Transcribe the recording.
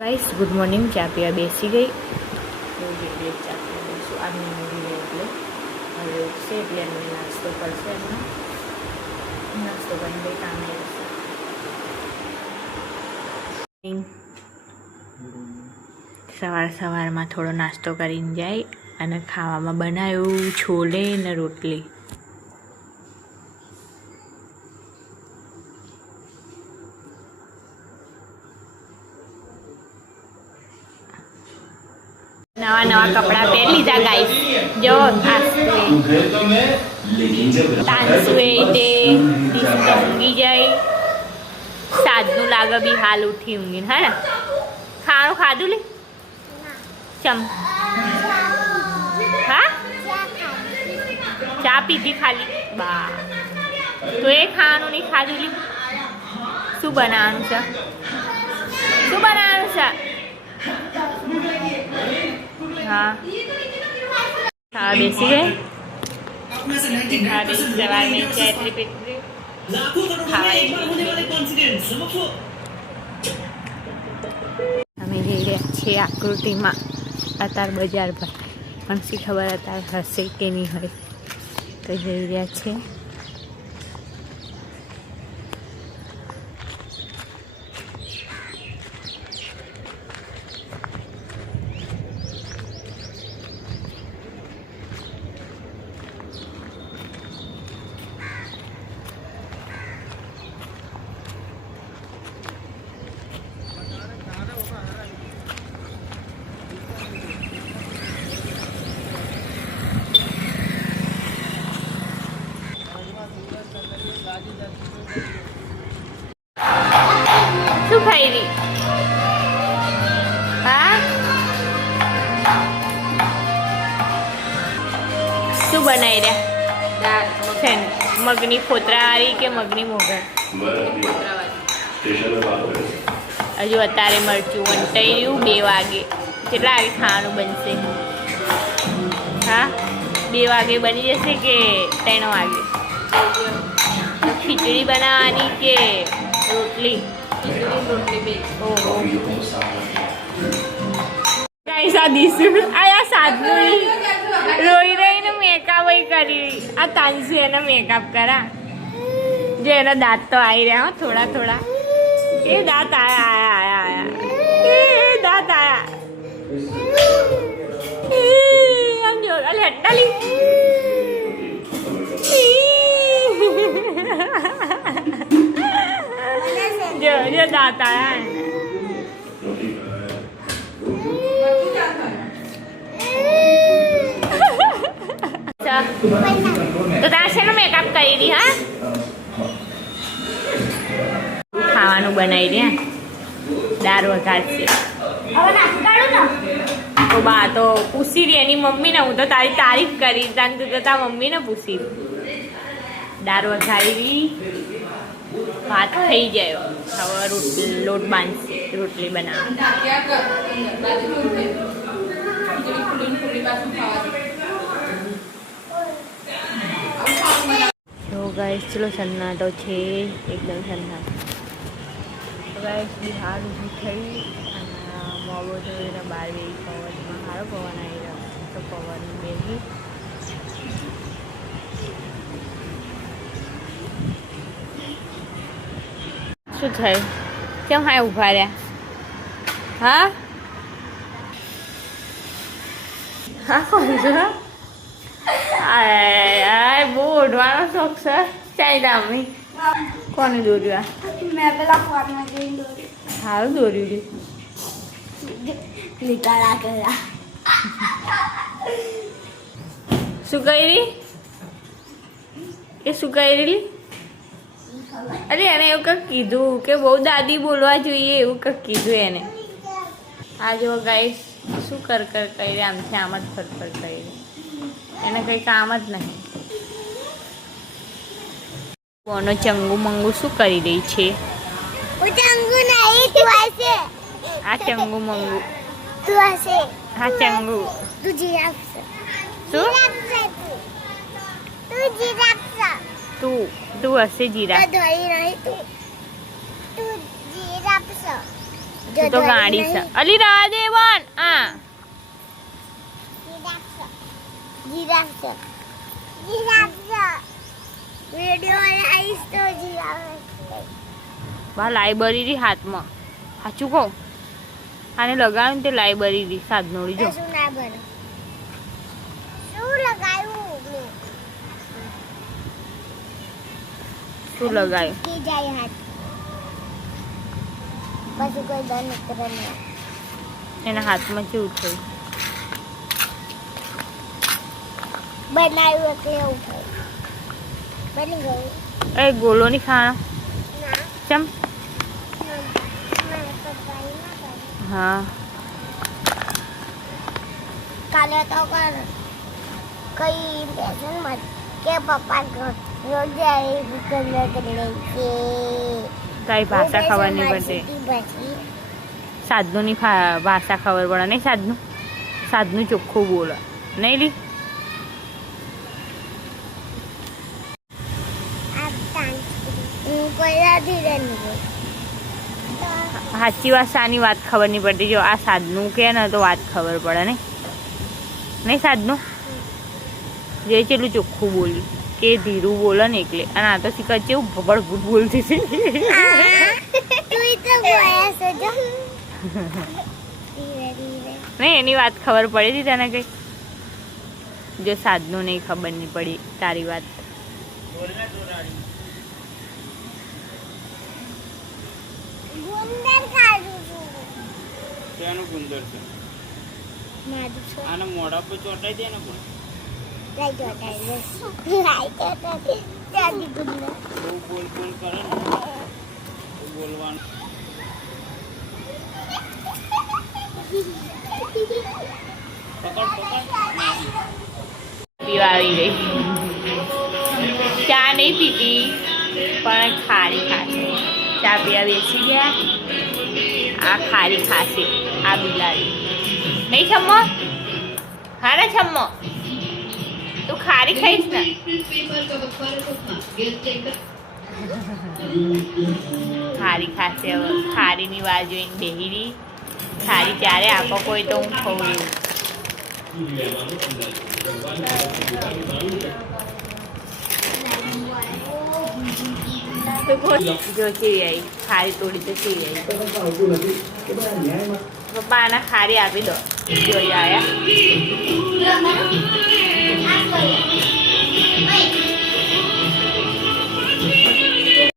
Guys good morning. चा पीवा बेसी गई तो ये चा पीवा आगे मूवी એટલે હવે ઉઠશે એટલે એમને નાસ્તો કરશે એમને નાસ્તો કરીને ભાઈ કામે જશે। સવારમાં થોડો નાસ્તો કરીને જાય અને ખાવામાં બનાવ્યું છોલે ને રોટલી। नवा नवा कपड़ा पहन लीधा गाइस जो ऊँगी जाए साजू लागे भी हाल उठी ऊँगी है ना खाणु खाधु ली चम हाँ चा पीधी खाली बा तो ये खाणु नहीं खाधु ली शू बनावनु छे शू बनावनु छे हाँ हाँ बेसी गए सवार में चाय पीती અમે જઈ રહ્યા છીએ આકૃતિમાં અત્યારે બજાર પર પણ શી ખબર અત્યારે હશે કે નહીં હોય તો જઈ રહ્યા છીએ। શું ખાઈ રહી હા શું બનાવી રહ્યા મગની ફોતરાવાળી કે મગની મોગર હજુ અત્યારે મરચું વંટાઈ રહ્યું 2 વાગે કેટલા વાગે ખાવાનું બનશે હા 2 વાગે બની જશે કે 3 વાગે ખીચડી બનાવવાની કે રોટલી રોઈ રહીને મેકઅપ કરી આ તાંસુ એનો મેકઅપ કરા જો એનો દાંત તો આવી રહ્યા થોડા થોડા એ દાંત આયા એ દાંત આયા આમ જો અલે હટાલી जो जो दांत आया है तो ताशे नो मेकअप કરી દી હા ખાવાનું બનાવી દે દાળ વઘારશે હવે નાખી કાઢું ને તો બા તો પૂછી રી એની મમ્મી ને હું તો તારી તારીફ કરી તાન તું તો તાર મમ્મી ને પૂછી દાળ વઘારી રી भात થઈ ગયો હવે લોટ બાંધશે રોટલી બનાવવા ગાઈસ ચલો સન્નાટો છે એકદમ સન્નાટો ગાઈસ બિહાર ઊભી થઈ અને મોબો તો એના 12 પવનમાં સારો પવન આવી રહ્યો તો પવન બેસી શું થયું કેમ હા ઊભા રહ્યા હા હા કોણ છે આય બહુ ઓઢવાનો શોખ છે ચાઈ મમ્મી કોને દોર્યું મેં પેલા ફોનમાં જોઈને દોર્યું સારું દોર્યું નિકાળા કર્યા શું કરી એ શું કરી અરે એને એવું કંઈક કીધું કે બહુ દાદી બોલવા જોઈએ એવું કંઈક કીધું એને આ જો ગાઈસ શું કર કરી આમથી આમ જ ફરફર કરી એને કંઈ કામ જ નહીં કોનો ચંગુ મંગુ શું કરી રહી છે આ ચંગુ મંગુ હા ચંગુ શું તું હશે જીરા તું તો ગાડી છે અલી રાહ દે વન આ વાહ લાઇબ્રેરી રી હાથમાં સાચું કહું આને લગાવ્યું ને તે લાઇબ્રેરી રી સાધનોડી જો શું લગાવ્યું એના હાથમાં કેવું થયું બનાવ્યું એટલે એવું થયું બની ગયું એ ગોલો ની ખાણા ચમ હા કાલે તો કઈ લેસનમાં કે પપ્પા રોજ કઈ ભાષા ખબર નહીં પડતી સાધનું ની ભાષા ખબર પડે નહીં સાધનું ચોખ્ખું બોલે નહીં લી સાચી વાત શાની વાત ખબર નહીં પડતી જો આ સાધનું કે ને તો વાત ખબર પડે નહીં સાધનું જે ચેટલું ચોખ્ખું બોલ્યું કે ધીરું બોલે ને એટલે અને આ તો શીખર કેવું ભબડભૂત બોલતી હતી નહીં એની વાત ખબર પડી હતી તને કઈ જો સાધનું નહીં ખબર નહીં પડી તારી વાત ગુંદર છે આને મોઢા પર ચોટાઈ દે ને પણ બહુ બોલ બોલ કરે ને બોલવાનું પીવા આવી ગઈ ચા નહીં પીતી પણ ખારી ખાશે ચા પીવા બેસી ગયા આ ખારી ખાશે આ બિલાડી નહીં છમ્મો હા ને છમ્મો તું ખારી ખાઈશ ને ખારી ખાશે હવે ખારીની વાત જોઈને બેહીરી ખારી ત્યારે આપો કોઈ તો હું ખવું એવું જો ચીરી આવી ખારી તોડી તો ચીરી આવી પપ્પા આના ખારી આપી દો જોઈ આવ્યા